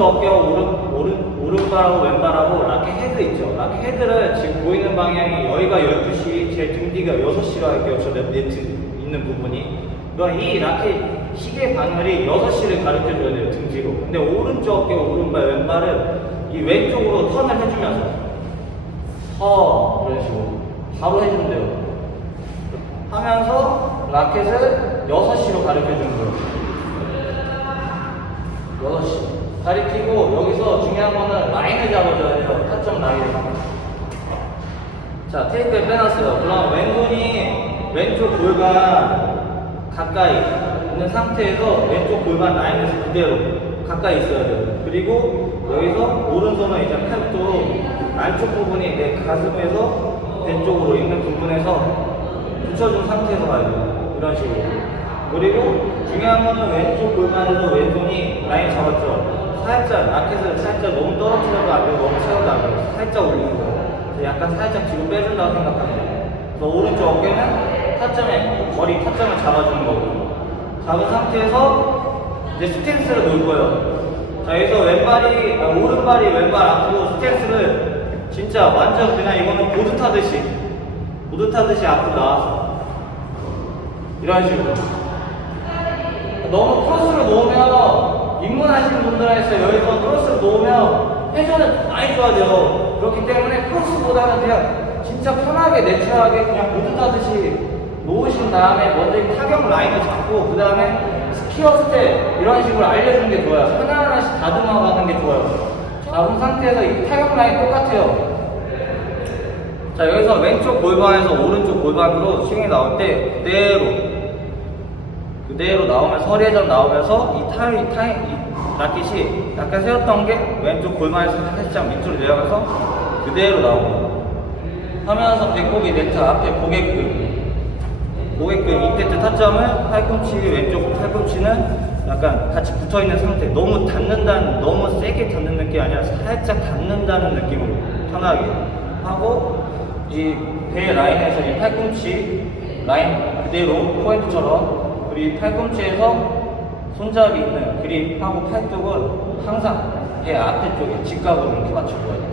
오른쪽 어깨하고 오른, 오른, 오른발하고 왼발하고 라켓 헤드 있죠. 라켓 헤드를 지금 보이는 방향이 여기가 12시, 제 등 뒤가 6시로 할게요. 저 네트 있는 부분이. 그러니까 이 라켓 시계 방열이 6시를 가르쳐 줘야 돼요. 등 뒤로. 근데 오른쪽 어깨, 오른발, 왼발을 이 왼쪽으로 턴을 해주면서 허 이런 식으로 바로 해주면 돼요. 하면서 라켓을 6시로 가르쳐 주는 거예요. 6시. 가리키고 여기서 중요한 거는 라인을 잡아줘야 돼요. 타점 라인. 자, 테이프에 빼놨어요. 그럼 왼손이 왼쪽 골반 가까이 있는 상태에서 왼쪽 골반 라인에서 그대로 가까이 있어야 돼요. 그리고 여기서 오른손은 이제 팔도 안쪽 부분이 내 가슴에서 배 쪽으로 있는 부분에서 붙여준 상태에서 가야 돼요. 이런 식으로. 그리고 중요한 거는 왼쪽 골반에서 왼손이 라인 잡았죠. 살짝 라켓을 살짝 너무 떨어뜨려도 안 되고 너무 채워도 안 되고 살짝 올리는 거예요. 그래서 약간 살짝 뒤로 빼준다고 생각하면. 그래서 오른쪽 어깨는 타점에 머리 타점을 잡아주는 거고 잡은 상태에서 이제 스탠스를 놓을 거예요. 자 여기서 왼발이 아, 오른발이 왼발 앞으로 스탠스를 진짜 완전 그냥 이거는 보드 타듯이 보드 타듯이 앞으로 나와서 이런 식으로 너무 크로스를 놓으면 입문하시는 분들에서 여기서 크로스를 놓으면 회전을 많이 돼요. 그렇기 때문에 크로스보다는 그냥 진짜 편하게 내추럴하게 그냥 보드 타듯이 놓으신 다음에 먼저 이 타격 라인을 잡고 그 다음에 스키어 스텝 이런 식으로 알려주는 게 좋아요. 하나하나씩 다듬어 가는 게 좋아요. 잡은 상태에서 이 타격 라인 똑같아요. 자 여기서 왼쪽 골반에서 오른쪽 골반으로 스윙이 나올 때 그대로 그대로 나오면서 허리 회전 나오면서 이 타이 타이 이 라켓이 약간 세웠던 게 왼쪽 골반에서 살짝 밑으로 내려가서 그대로 나오고 하면서 배꼽이 네트 앞에 보게끔 보게끔 임팩트 타점을 팔꿈치 왼쪽 팔꿈치는 약간 같이 붙어 있는 상태. 너무 닿는다는 너무 세게 닿는 느낌이 아니라 살짝 닿는다는 느낌으로 편하게 하고 이 배 라인에서 이 팔꿈치 라인 그대로 포인트처럼 이 팔꿈치에서 손잡이 있는 그립하고 팔뚝을 항상 배 앞에 쪽에 직각으로 이렇게 맞춰줘야 돼요.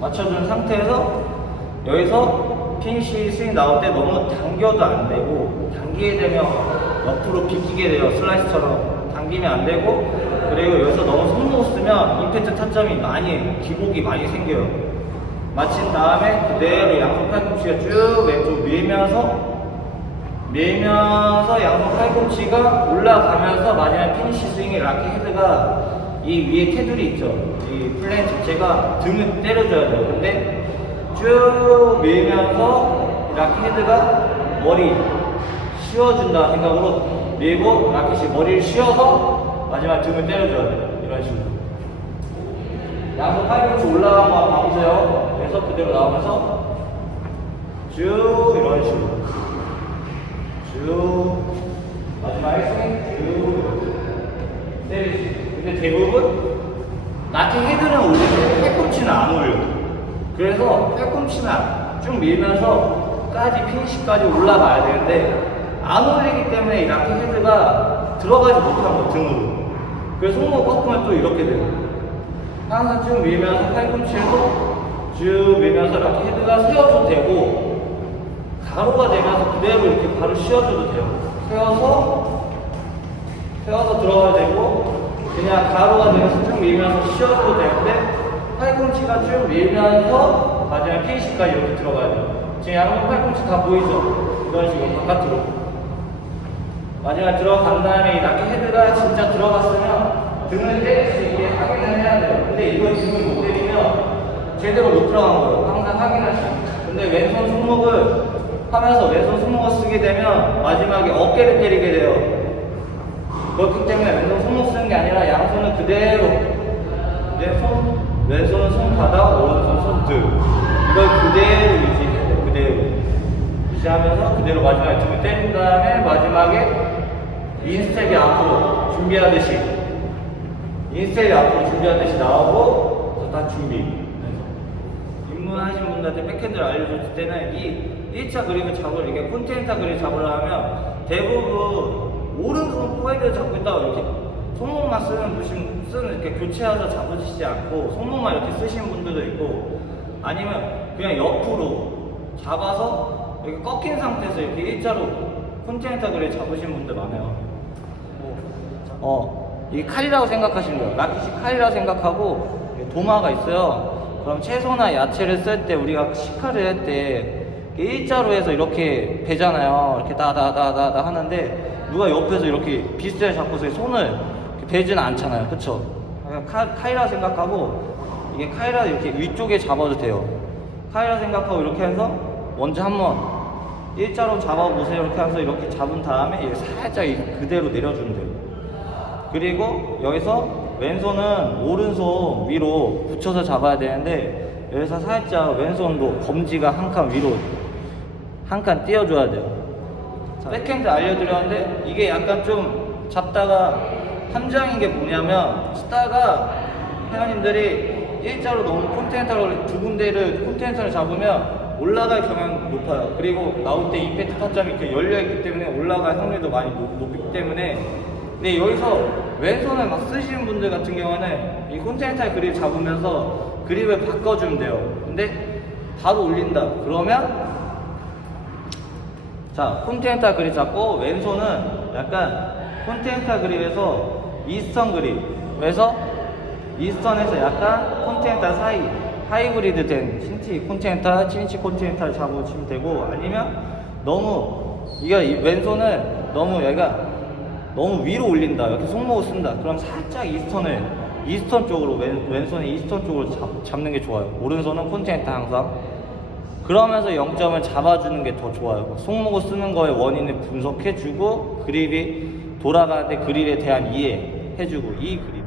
맞춰준 상태에서 여기서 피니시 스윙 나올 때 너무 당겨도 안 되고 당기게 되면 옆으로 비키게 돼요. 슬라이스처럼 당기면 안 되고 그리고 여기서 너무 손목 쓰면 임팩트 타점이 많이 기복이 많이 생겨요. 마친 다음에 그대로 양손 팔꿈치가 쭉 왼쪽 밀면서 밀면서 양손 팔꿈치가 올라가면서 마지막 피니시 스윙의 라켓 헤드가 이 위에 테두리 있죠. 이 플레인 자체가 등을 때려줘야 돼요. 근데 쭉 밀면서 라켓 헤드가 머리 씌워준다 생각으로 밀고 라켓이 머리를 씌워서 마지막 등을 때려줘야 돼요. 이런 식으로. 양손 팔꿈치 올라간 거 봐보세요. 그래서 그대로 나오면서 쭉 이런 식으로 쭉 마지막에 쭉 때리지. 근데 대부분 라켓 헤드는 올리는데 팔꿈치는 안 올려. 그래서 팔꿈치는 쭉 밀면서 까지 피니시까지 올라가야 되는데 안 올리기 때문에 이 라켓 헤드가 들어가지 못한 거 등으로. 그래서 손목 꺾으면 또 이렇게 돼요. 항상 쭉 밀면서 팔꿈치로 쭉 밀면서 라켓 헤드가 세워도 되고 가로가 되면서 그대로 이렇게 바로 씌워줘도 돼요. 세워서 세워서 들어가야 되고 그냥 가로가 되면서 쭉 밀면서 씌워줘도 되는데 팔꿈치가 쭉 밀면서 마지막 피니시까지 이렇게 들어가야 돼요. 지금 양쪽 팔꿈치 다 보이죠? 이런 식으로 바깥으로. 마지막 들어간 다음에 이 라켓 헤드가 진짜 들어갔으면 등을 때릴 수 있게 확인을 해야 돼요. 근데 이거 등을 못 때리면 제대로 못 들어간 거예요. 항상 확인하시고. 근데 왼손 손목을 하면서 왼손 손목을 쓰게 되면 마지막에 어깨를 때리게 돼요. 그렇기 때문에 왼손 손목 쓰는 게 아니라 양손은 그대로 내 손, 왼손은 손바닥, 오른손 손등 이걸 그대로 유지해야 돼요. 그대로. 유지하면서 그대로 마지막에 등을 때린 다음에 마지막에 인스텝이 앞으로 준비하듯이 인스텝이 앞으로 준비하듯이 나오고 다 준비. 입문하신 분들한테 백핸드를 알려줬을 때는 이 1차 그립을 잡을 이게 콘티넨탈 그립 잡으려면 대부분 오른손 포핸드 잡고 있다가 이렇게 손목만 쓰는 무슨 쓰는 이렇게 교체해서 잡으시지 않고 손목만 이렇게 쓰시는 분들도 있고 아니면 그냥 옆으로 잡아서 이렇게 꺾인 상태에서 이렇게 일자로 콘티넨탈 그릴 잡으시는 분들 많아요. 어, 이게 칼이라고 생각하시는 거예요. 라켓이 칼이라고 생각하고 도마가 있어요. 그럼 채소나 야채를 쓸 때 우리가 식칼을 할 때 일자로 해서 이렇게 베잖아요. 이렇게 다다다다다 하는데 누가 옆에서 이렇게 비슷하게 잡고서 손을 베지는 않잖아요. 그쵸? 칼, 칼이라 생각하고 이게 칼이라 이렇게 위쪽에 잡아도 돼요. 칼이라 생각하고 이렇게 해서 먼저 한번 일자로 잡아보세요. 이렇게 해서 이렇게 잡은 다음에 살짝 이- 그대로 내려주면 돼요. 그리고 여기서 왼손은 오른손 위로 붙여서 잡아야 되는데 여기서 살짝 왼손도 검지가 한 칸 위로 한 칸 띄워줘야 돼요. 자, 백핸드 알려드렸는데 이게 약간 좀 잡다가 함정인 게 뭐냐면 치다가 회원님들이 일자로 너무 콘티넨탈을 두 군데를 콘티넨탈을 잡으면 올라갈 경향이 높아요. 그리고 나올 때 임팩트 타점이 이렇게 열려있기 때문에 올라갈 확률도 많이 높, 높기 때문에 근데 여기서 왼손을 막 쓰시는 분들 같은 경우는 이 콘티넨탈 그립 잡으면서 그립을 바꿔주면 돼요. 근데 바로 올린다. 그러면 자, 콘티넨탈 그립 잡고 왼손은 약간 콘티넨탈 그립에서 이스턴 그립에서 이스턴에서 약간 콘티넨탈 사이 하이브리드 된 신치 콘티넨탈, 친치 콘티넨탈 잡으시면 되고 아니면 너무 이게 이 왼손을 너무 얘가 너무 위로 올린다. 이렇게 손목을 쓴다. 그럼 살짝 이스턴을 이스턴 쪽으로 왼, 왼손에 이스턴 쪽으로 잡, 잡는 게 좋아요. 오른손은 콘티넨탈 항상 그러면서 0점을 잡아주는 게 더 좋아요. 손목을 쓰는 거의 원인을 분석해주고 그립이 돌아가는데 그립에 대한 이해 해주고 이 그립.